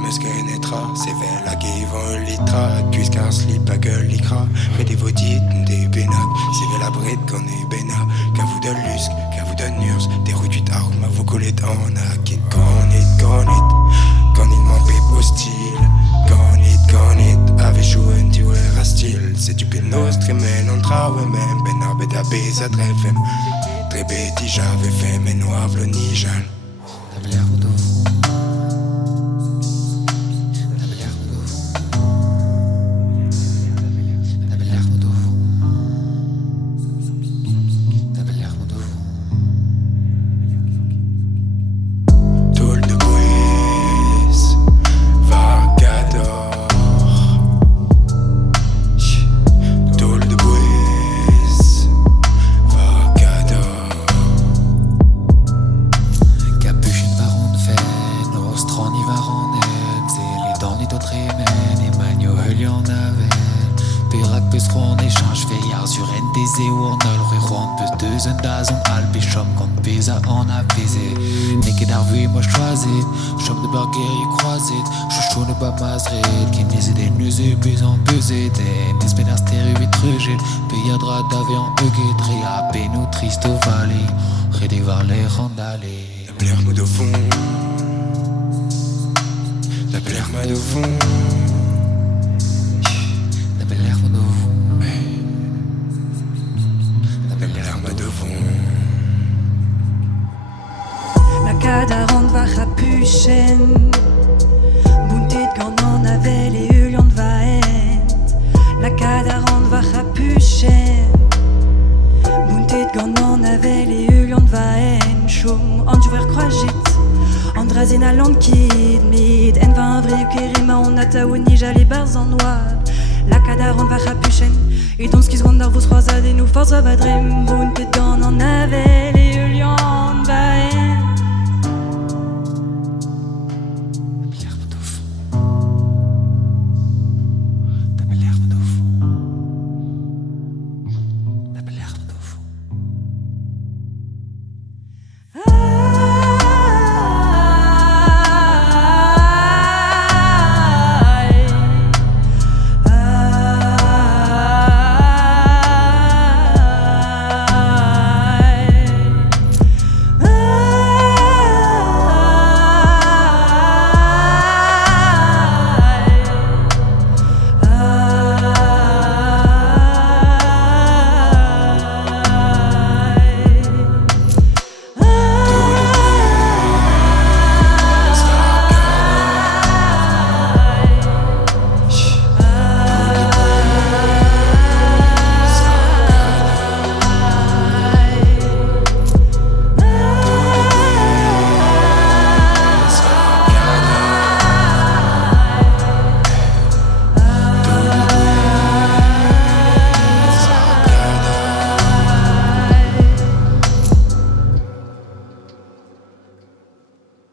muskenetra, sevel a gevon litra, kuskar slip a gueule likra, mais des vaudits, des bénac, sevel a bret qu'on est béna, qu'à vous de lusk, qu'à vous de nurs, des rutuit armes, à vous coller en a, kit quand il m'empêche hostile, quand il avait joué un duel à style, c'est du pénos, très men, on travaille même, béna, béda, béza, très femme, très bêti, j'avais fait, mais noir, bleu, ni jeune. Gewoon échange veillard sur NDZ ou en Rouen plus deux en dazon albichom comme pesa en apaisé Nicky d'arvu moi choisis chom de barguer croisé chouchou ne pas masrid qui n'hésite des nus plus en pesé des espédas stéréoïdes régé payadra d'avion euguedri à peine triste au valley rédivar les randallés La plaire me de fond La plaire me de fond Kadaran va puschen Buntet quand on avait les ulions de vaent La Kadaran va puschen Buntet quand on avait les ulions de vaent Chum on jouer croagit Andrazin à l'enkid Mid en va un vrai kerima on a taouni j'allais bars en noir La Kadaran va puschen Et donc ce qui se gondar vous croisade et nous force à badrem Buntet quand on avait les ulions de vaent